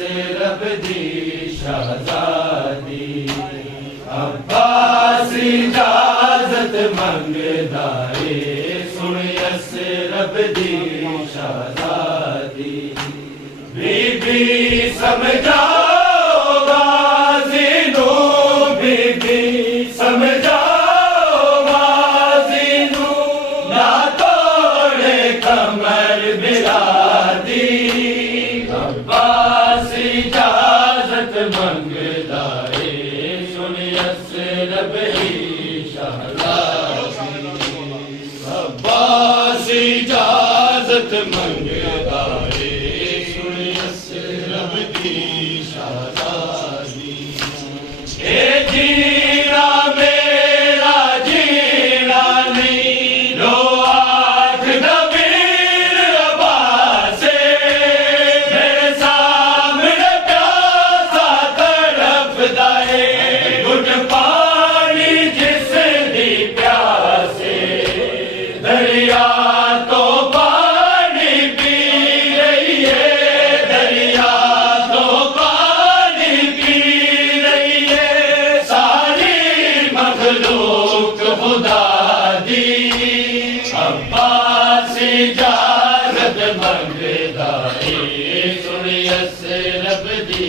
असरफ दी शहजादी अब्बास इजाजत मंगदा है सुन असरफ दी शहजादी बीबी समझाओ गाज़ी नू बीबी समझाओ गाज़ी नू ना तोड़े कमर बिलादी अब्बास इजाजत मंगदा है सुन असरफ दी शहजादी अब्बास इजाजत मंगदा है सुन असरफ दी शहजादी ए जीना मेरा जीना नहीं रो आठ दबीर अब्बासे मेरे सामने प्यासा तड़पदा है घुट पानी जिस दी प्यासे दरिया तो पानी पी रही है दरिया तो पानी पी रही है सारी मखलूक खुदा दी अब्बास इजाजत मंगदा है सुन असरफ दी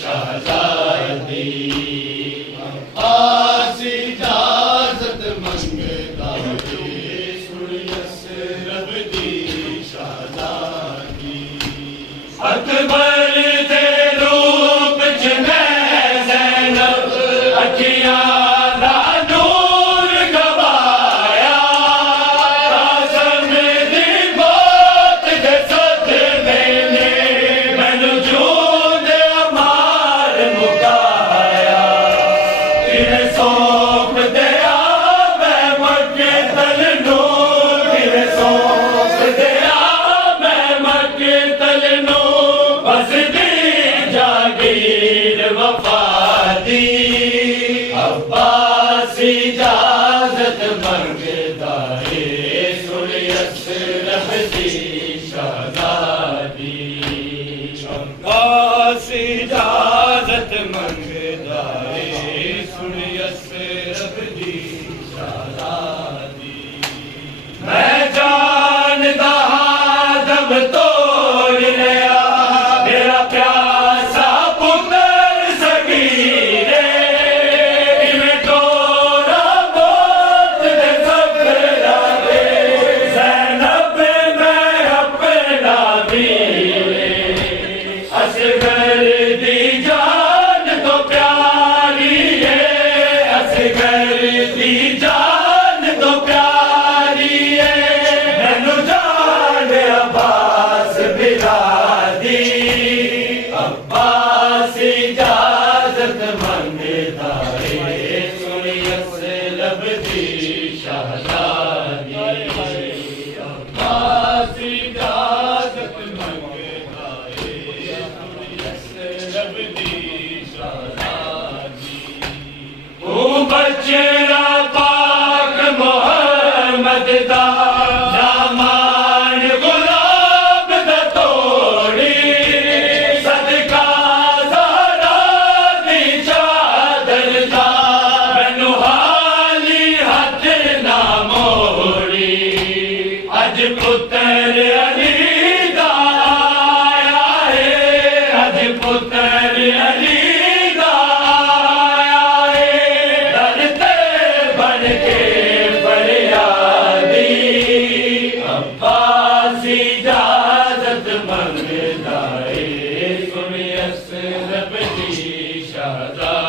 शहजादी अब्बास इजाजत मंगदा है सुन असरफ दी शहजादी अकबर दे रूप च मैं ज़ैनब अखियां दा नूर गवाया काज़म दी मौत दे सदमे ने मैनू जूद अमार मुकाया तेरे सौंप दिया मैं मक्के तल नू तेरे सौंप दिया मैं मक्के तल नू बस दी जागीर वफा दी अब्बास इजाजत मंगदा है सुन असरफ दी शहजादी अब्बास इजाजत मंगदा है सुन असरफ दी शहजादी मैं जानदा दम तोड़ लिया मेरा प्यासा पुत्र सगीरे इवें तोड़ा मौत दे सफरा दे ज़ैनब मैं अपना वीरे असगर दी जान तो प्यारी है असगर दी जान तो प्यारी है मैनू जान अब्बास बिलादी अब्बास इजाजत मंगदा है सुन असरफ दी शहजादी अब्बास इजाजत मंगदा है सुन असरफ दी शहजादी ओ बचड़ा पाक मोहम्मद दा दामन गुलाब दा तोड़ी सदका ज़हरा दी चादर दा मैनू हाली हथ ना मोड़ी अज पुत्र अली दा आया है अज पुत्र अली दा आया है दर ते बन के फरियादी अब्बास इजाजत मंगदा है सुन असरफ दी शहजादी